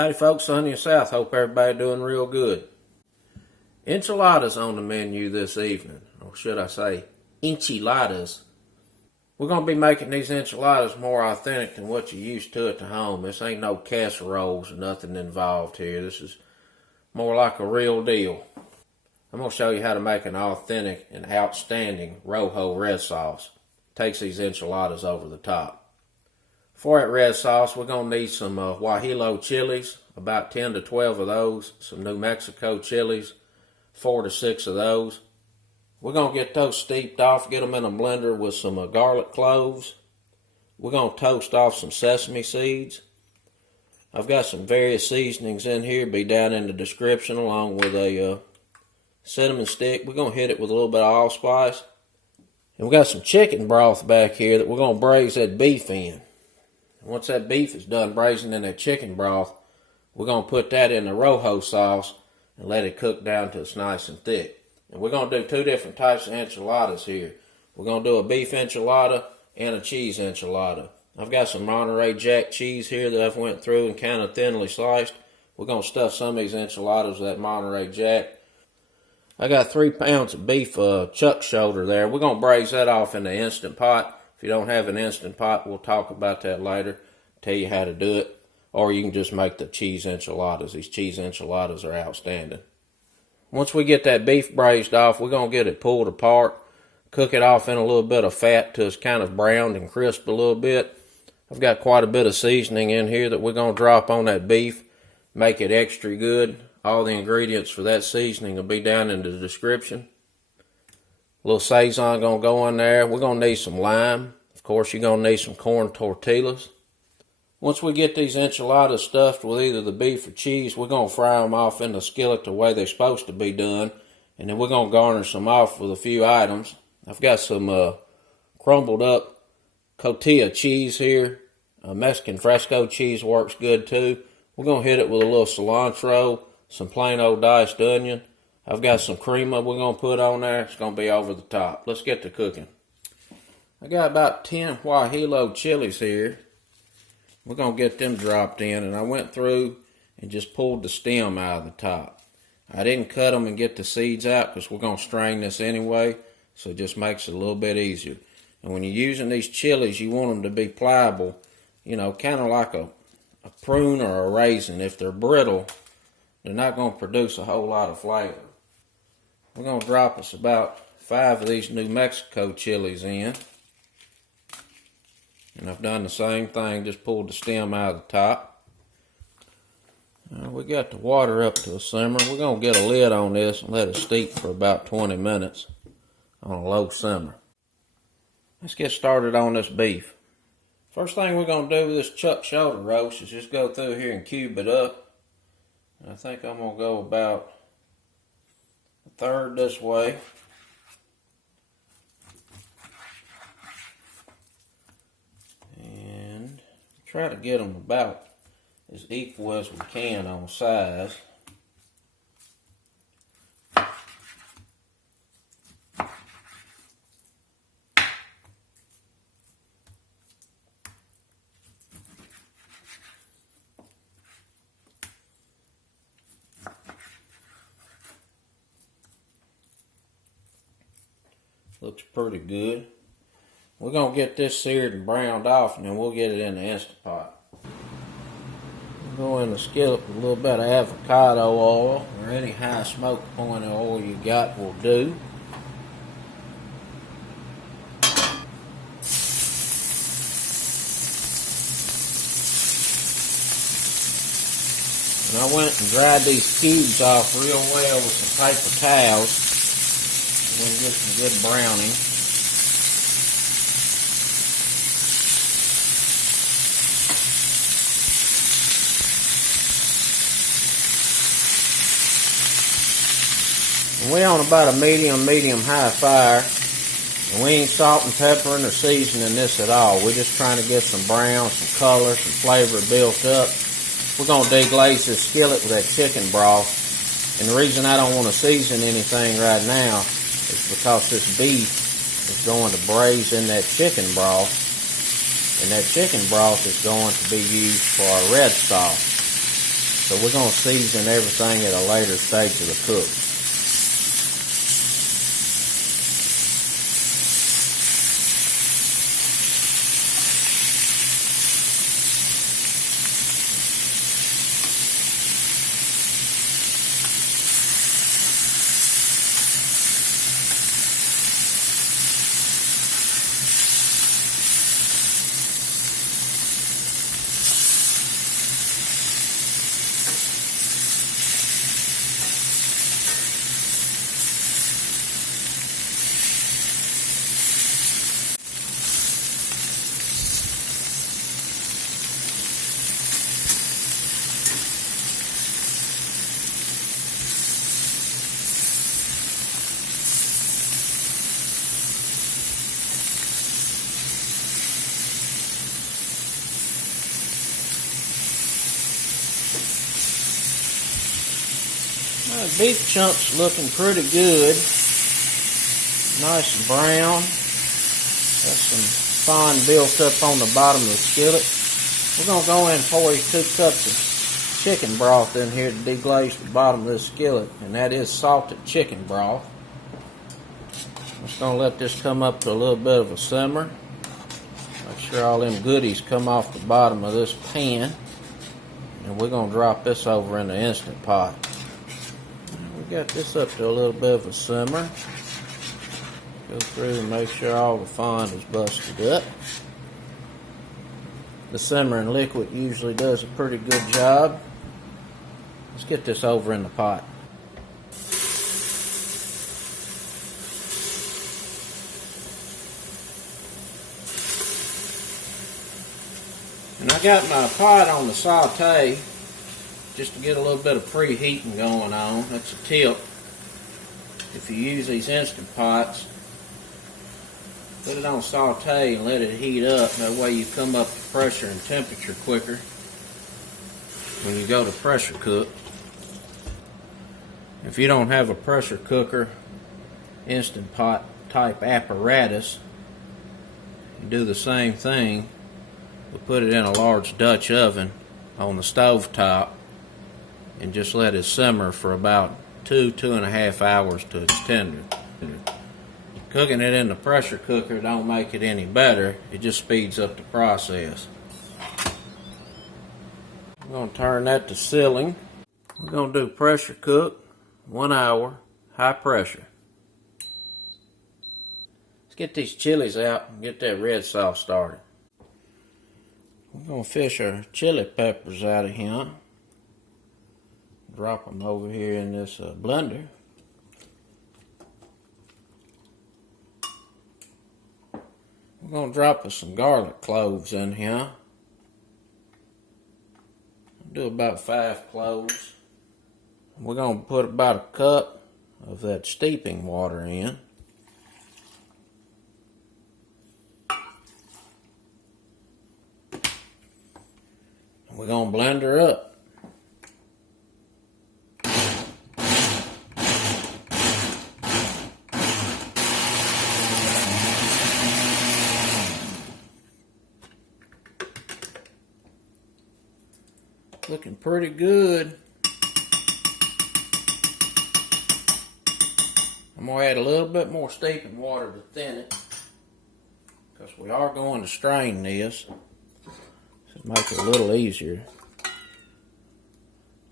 Howdy folks, Sunny and South. Hope everybody doing real good. Enchiladas on the menu this evening, or should I say enchiladas. We're going to be making these enchiladas more authentic than what you're used to at the home. This ain't no casseroles or nothing involved here. This is more like a real deal. I'm going to show you how to make an authentic and outstanding rojo red sauce. Takes these enchiladas over the top. For that red sauce, we're going to need some Guajillo chilies, about 10 to 12 of those, some New Mexico chilies, 4 to 6 of those. We're going to get those steeped off, get them in a blender with some garlic cloves. We're going to toast off some sesame seeds. I've got some various seasonings in here, be down in the description, along with a cinnamon stick. We're going to hit it with a little bit of allspice. And we got some chicken broth back here that we're going to braise that beef in. Once that beef is done braising in that chicken broth, we're going to put that in the rojo sauce and let it cook down till it's nice and thick. And we're going to do two different types of enchiladas here. We're going to do a beef enchilada and a cheese enchilada. I've got some Monterey Jack cheese here that I've went through and kind of thinly sliced. We're going to stuff some of these enchiladas with that Monterey Jack. I got 3 pounds of beef chuck shoulder there. We're going to braise that off in the Instant Pot. If you don't have an Instant Pot, we'll talk about that later, tell you how to do it. Or you can just make the cheese enchiladas. These cheese enchiladas are outstanding. Once we get that beef braised off, we're going to get it pulled apart, cook it off in a little bit of fat till it's kind of browned and crisp a little bit. I've got quite a bit of seasoning in here that we're going to drop on that beef, make it extra good. All the ingredients for that seasoning will be down in the description. A little Sazon going to go in there. We're going to need some lime. Of course, you're going to need some corn tortillas. Once we get these enchiladas stuffed with either the beef or cheese, we're going to fry them off in the skillet the way they're supposed to be done. And then we're going to garnish them off with a few items. I've got some crumbled up cotija cheese here. Mexican fresco cheese works good too. We're going to hit it with a little cilantro, some plain old diced onion. I've got some crema we're going to put on there. It's going to be over the top. Let's get to cooking. I got about 10 Guajillo chilies here. We're going to get them dropped in. And I went through and just pulled the stem out of the top. I didn't cut them and get the seeds out because we're going to strain this anyway. So it just makes it a little bit easier. And when you're using these chilies, you want them to be pliable. You know, kind of like a prune or a raisin. If they're brittle, they're not going to produce a whole lot of flavor. We're going to drop us about 5 of these New Mexico chilies in. And I've done the same thing, just pulled the stem out of the top. We got the water up to a simmer. We're going to get a lid on this and let it steep for about 20 minutes on a low simmer. Let's get started on this beef. First thing we're going to do with this chuck shoulder roast is just go through here and cube it up. I think I'm going to go about a third this way. And try to get them about as equal as we can on size. Looks pretty good. We're going to get this seared and browned off, and then we'll get it in the Instant Pot. We'll go in the skillet with a little bit of avocado oil, or any high smoke point oil you got will do. And I went and dried these cubes off real well with some paper towels. We'll get some good browning. And we're on about a medium-high fire. And we ain't salt and peppering or seasoning this at all. We're just trying to get some brown, some color, some flavor built up. We're going to deglaze this skillet with that chicken broth. And the reason I don't want to season anything right now is because this beef is going to braise in that chicken broth, and that chicken broth is going to be used for our red sauce. So we're going to season everything at a later stage of the cook. Beef chunks looking pretty good. Nice and brown. Got some fine built up on the bottom of the skillet. We're going to go in and pour 2 cups of chicken broth in here to deglaze the bottom of this skillet. And that is salted chicken broth. I'm just going to let this come up to a little bit of a simmer. Make sure all them goodies come off the bottom of this pan. And we're going to drop this over in the Instant Pot. Got this up to a little bit of a simmer. Go through and make sure all the fond is busted up. The simmering liquid usually does a pretty good job. Let's get this over in the pot. And I got my pot on the saute just to get a little bit of preheating going on. That's a tip. If you use these Instant Pots, put it on saute and let it heat up. That way you come up to pressure and temperature quicker when you go to pressure cook. If you don't have a pressure cooker, Instant Pot type apparatus, you do the same thing. We put it in a large Dutch oven on the stove top and just let it simmer for about 2.5 hours till it's tender. Cooking it in the pressure cooker don't make it any better. It just speeds up the process. I'm going to turn that to sealing. We're going to do pressure cook, 1 hour, high pressure. Let's get these chilies out and get that red sauce started. We're going to fish our chili peppers out of here. Drop them over here in this blender. We're going to drop us some garlic cloves in here. Do about 5 cloves. We're going to put about a cup of that steeping water in. We're going to blend her up. Looking pretty good. I'm going to add a little bit more steeping water to thin it, because we are going to strain this. So make it a little easier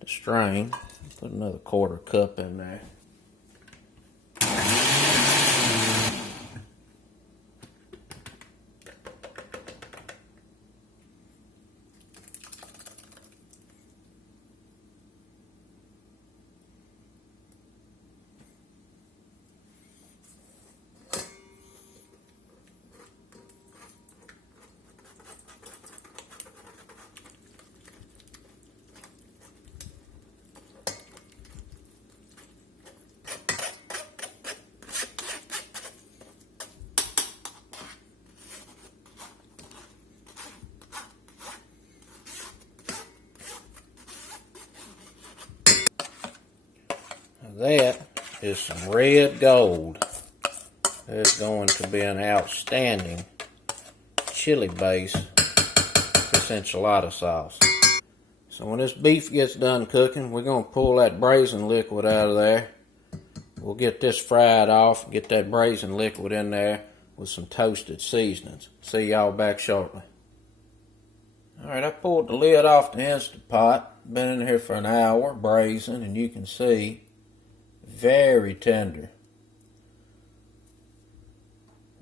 to strain. Put another 1/4 cup in there. That is some red gold. That's going to be an outstanding chili base for this enchilada sauce. So when this beef gets done cooking, we're going to pull that braising liquid out of there. We'll get this fried off, get that braising liquid in there with some toasted seasonings. See y'all back shortly. Alright, I pulled the lid off the Instant Pot. Been in here for an hour braising, and you can see, very tender.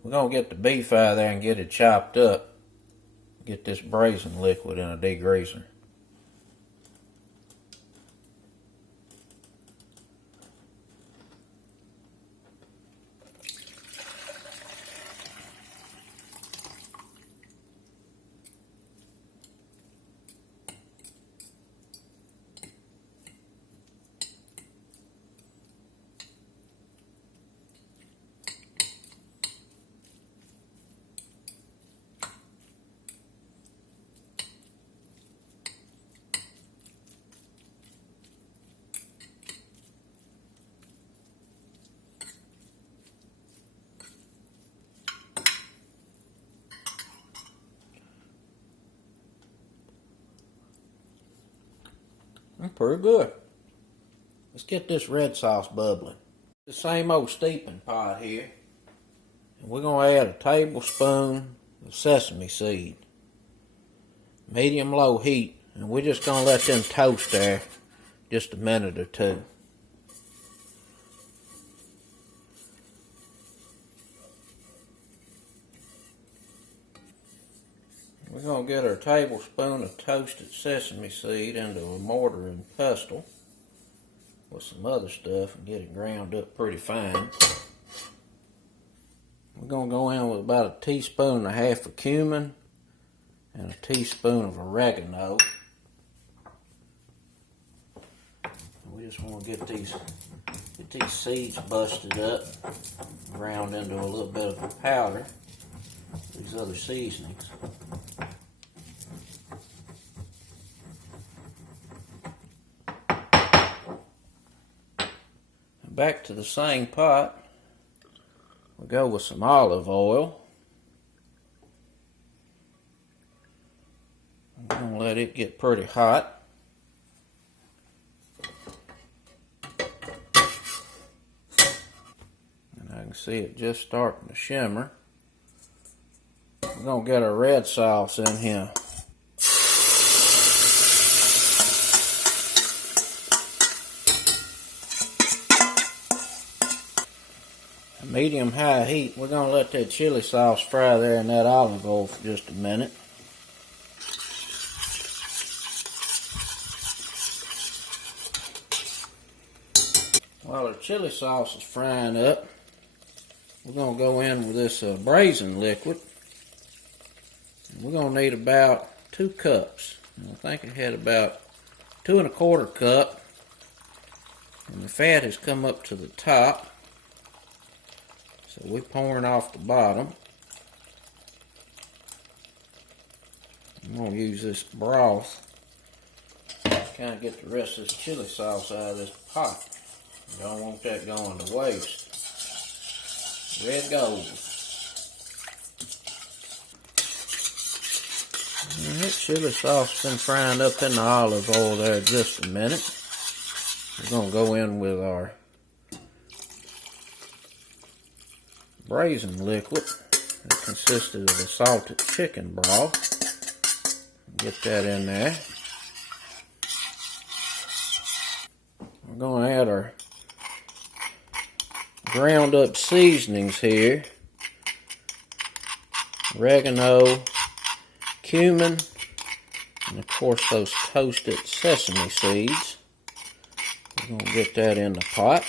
We're going to get the beef out of there and get it chopped up. Get this braising liquid in a degreaser. Pretty good. Let's get this red sauce bubbling. The same old steeping pot here. And we're going to add a tablespoon of sesame seed. Medium-low heat. And we're just going to let them toast there just a minute or two. We're going to get our tablespoon of toasted sesame seed into a mortar and pestle with some other stuff and get it ground up pretty fine. We're going to go in with about a teaspoon and a half of cumin and a teaspoon of oregano. We just want to get these seeds busted up, ground into a little bit of a powder. These other seasonings. Back to the same pot, we'll go with some olive oil. I'm going to let it get pretty hot. And I can see it just starting to shimmer. We're going to get our red sauce in here. Medium-high heat. We're going to let that chili sauce fry there in that olive oil for just a minute. While our chili sauce is frying up, we're going to go in with this braising liquid. We're going to need about 2 cups. And I think I had about 2 1/4 cups. And the fat has come up to the top. So we're pouring off the bottom. I'm going to use this broth to kind of get the rest of this chili sauce out of this pot. You don't want that going to waste. Red gold. Alright, chili sauce has been frying up in the olive oil there just a minute. We're going to go in with our braising liquid that consisted of the salted chicken broth. Get that in there. We're going to add our ground up seasonings here. Oregano, cumin, and of course those toasted sesame seeds. We're going to get that in the pot.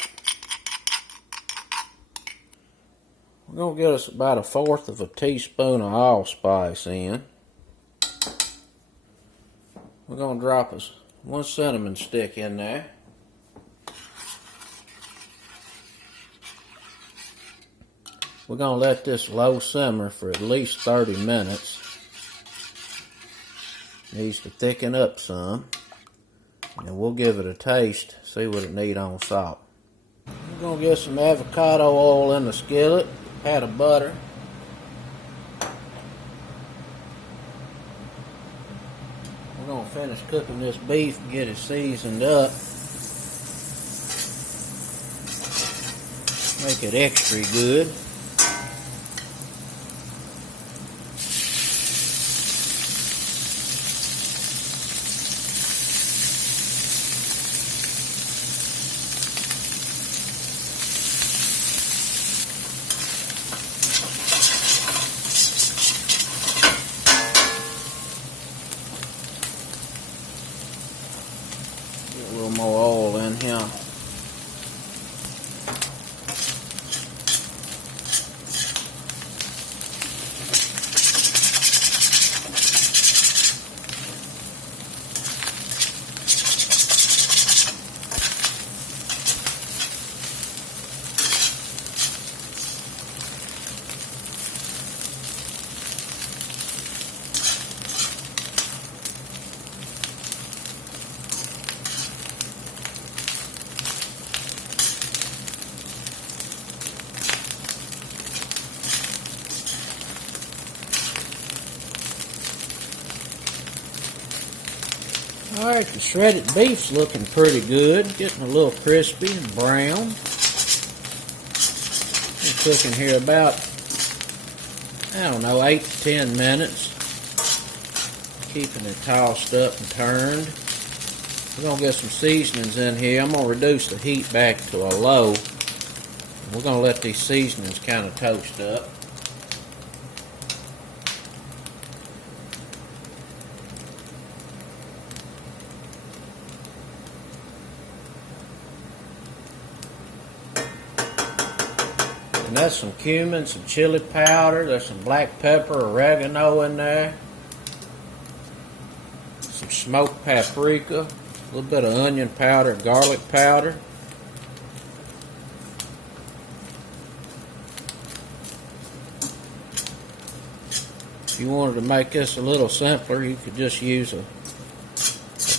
We're going to get us about 1/4 teaspoon of allspice in. We're going to drop us 1 cinnamon stick in there. We're going to let this low simmer for at least 30 minutes. Needs to thicken up some. And we'll give it a taste, see what it needs on salt. We're going to get some avocado oil in the skillet. Pat of butter. We're going to Finish cooking this beef and get it seasoned up. Make it extra good. Get a little more oil in here. Alright, the shredded beef's looking pretty good. Getting a little crispy and brown. We're cooking here about, 8 to 10 minutes. Keeping it tossed up and turned. We're going to get some seasonings in here. I'm going to reduce the heat back to a low. We're going to let these seasonings kind of toast up. And that's some cumin, some chili powder, there's some black pepper, oregano in there. Some smoked paprika, a little bit of onion powder, garlic powder. If you wanted to make this a little simpler, you could just use a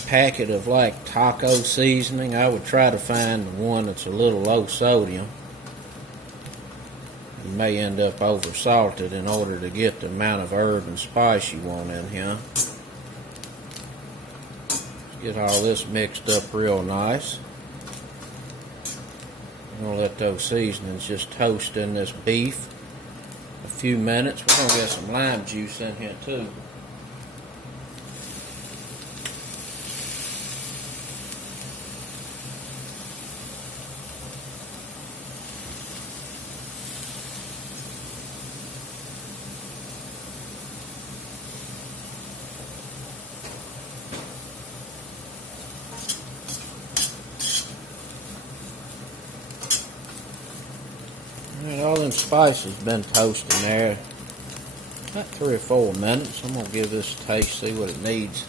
packet of like taco seasoning. I would try to find the one that's a little low sodium. You may end up over salted in order to get the amount of herb and spice you want in here. Get all this mixed up real nice. I'm going to let those seasonings just toast in this beef a few minutes. We're going to get some lime juice in here too. And all them spices been toasting there about 3 or 4 minutes. I'm gonna give this a taste, see what it needs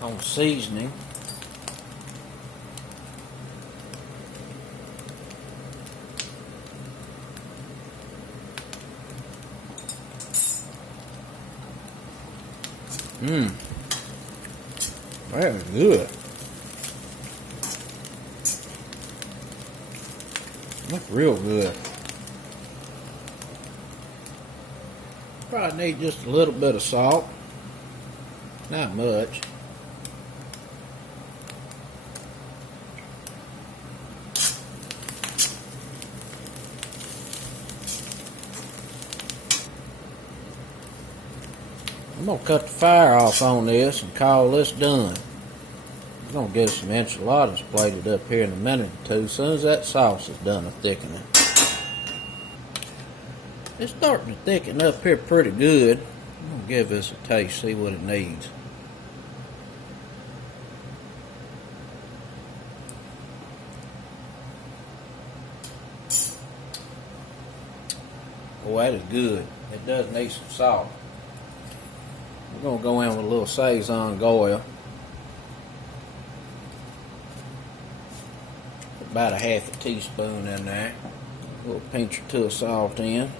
on seasoning. That is good. That's real good. Probably need just a little bit of salt. Not much. I'm going to cut the fire off on this and call this done. I'm going to get some enchiladas plated up here in a minute or two as soon as that sauce is done of thickening. It's starting to thicken up here pretty good. I'm going to give this a taste, see what it needs. Oh, that is good. It does need some salt. We're going to go in with a little Sazon oil. About a half a teaspoon in there. A little pinch or two of salt in.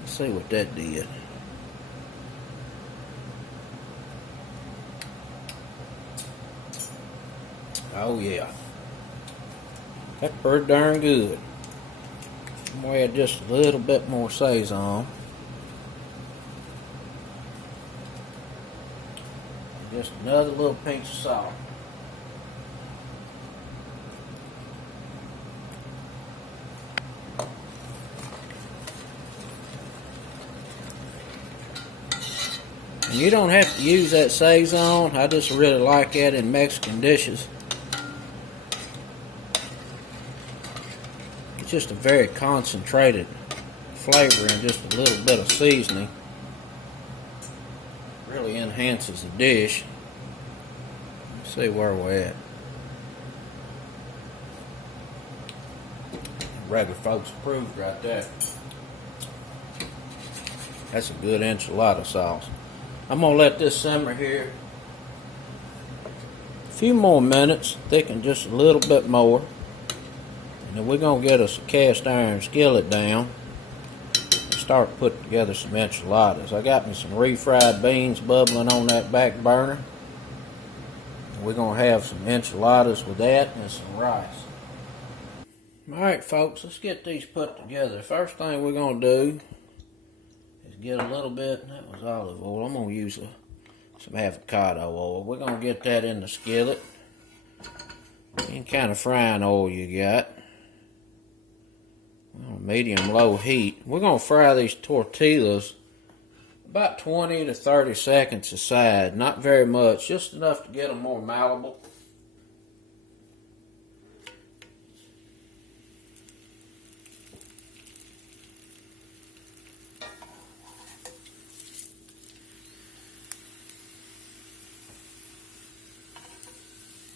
Let's see what that did. Oh yeah. That's pretty darn good. I'm going to add just a little bit more Sazon. Just another little pinch of salt. And you don't have to use that Sazon. I just really like that in Mexican dishes. It's just a very concentrated flavor and just a little bit of seasoning. Really enhances the dish. Let's see where we're at. Regular folks approved right there. That's a good enchilada sauce. I'm going to let this simmer here a few more minutes, thicken just a little bit more. And then we're going to get us a cast iron skillet down and start putting together some enchiladas. I got me some refried beans bubbling on that back burner. And we're going to have some enchiladas with that and some rice. Alright folks, let's get these put together. First thing we're going to do is get a little bit, that was olive oil, I'm going to use some avocado oil. We're going to get that in the skillet. Any kind of frying oil you got. Medium low heat. We're going to fry these tortillas about 20 to 30 seconds a side. Not very much, just enough to get them more malleable.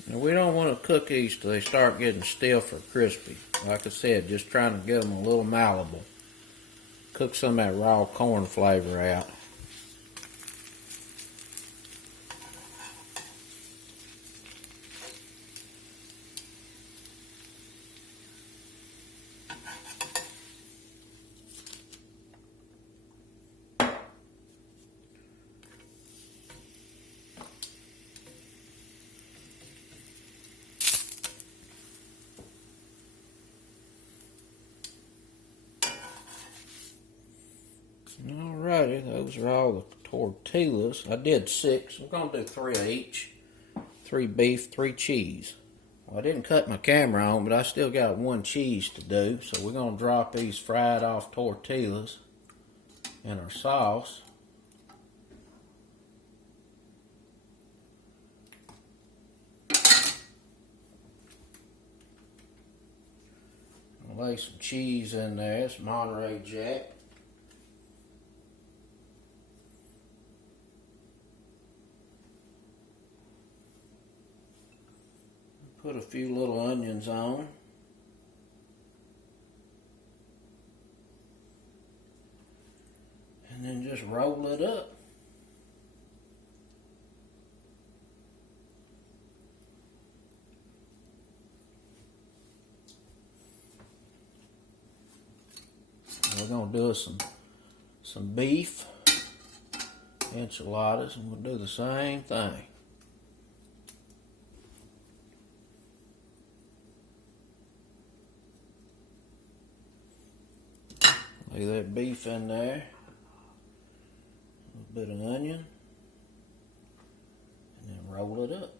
Now we don't want to cook these till they start getting stiff or crispy. Like I said, just trying to get them a little malleable. Cook some of that raw corn flavor out. Alrighty, those are all the tortillas. I did 6. We're going to do 3 of each. 3 beef, 3 cheese. Well, I didn't cut my camera on, but I still got 1 cheese to do. So we're going to drop these fried off tortillas in our sauce. I'll lay some cheese in there. It's Monterey Jack. Put a few little onions on. And then just roll it up. And we're going to do some beef enchiladas, and we'll do the same thing. Lay that beef in there, a little bit of onion, and then roll it up.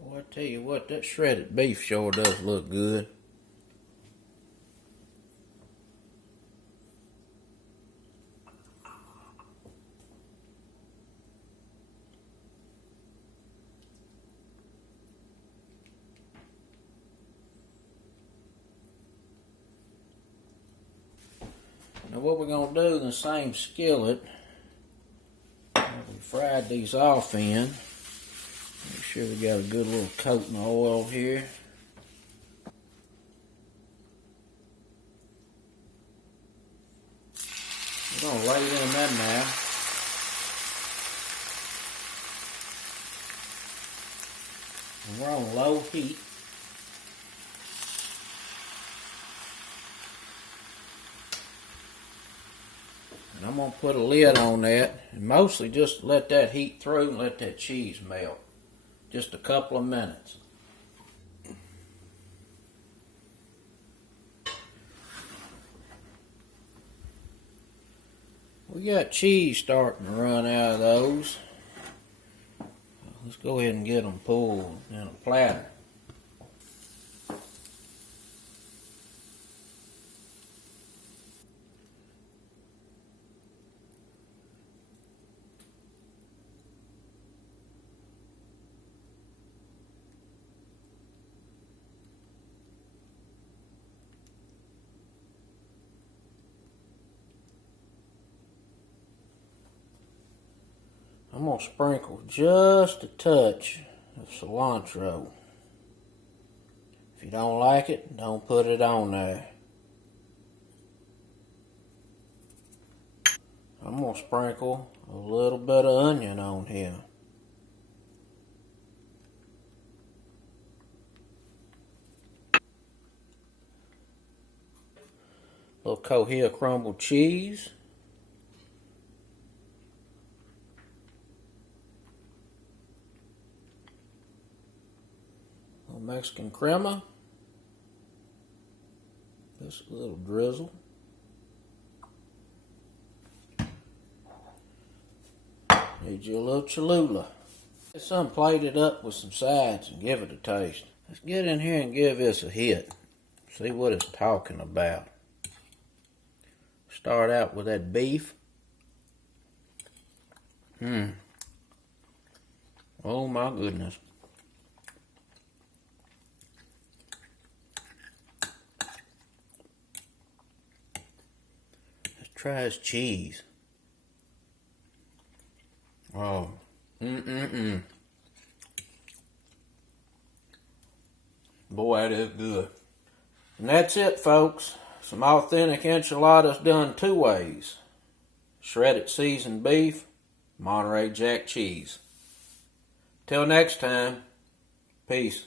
Boy, I tell you what, that shredded beef sure does look good. Now what we're going to do in the same skillet, we fried these off in. Make sure we got a good little coating of oil here. We're going to lay it in there now. And we're on low heat. And I'm going to put a lid on that and mostly just let that heat through and let that cheese melt. Just a couple of minutes. We got cheese starting to run out of those. Let's go ahead and get them pulled in a platter. I'm going to sprinkle just a touch of cilantro. If you don't like it, don't put it on there. I'm going to sprinkle a little bit of onion on here. A little Cohill crumbled cheese. A little Mexican crema. Just a little drizzle. Need you a little Cholula. Get some plated up with some sides and give it a taste. Let's get in here and give this a hit. See what it's talking about. Start out with that beef. Oh my goodness. Let's try his cheese. Oh. Boy, that is good. And that's it, folks. Some authentic enchiladas done two ways. Shredded seasoned beef, Monterey Jack cheese. Till next time, peace.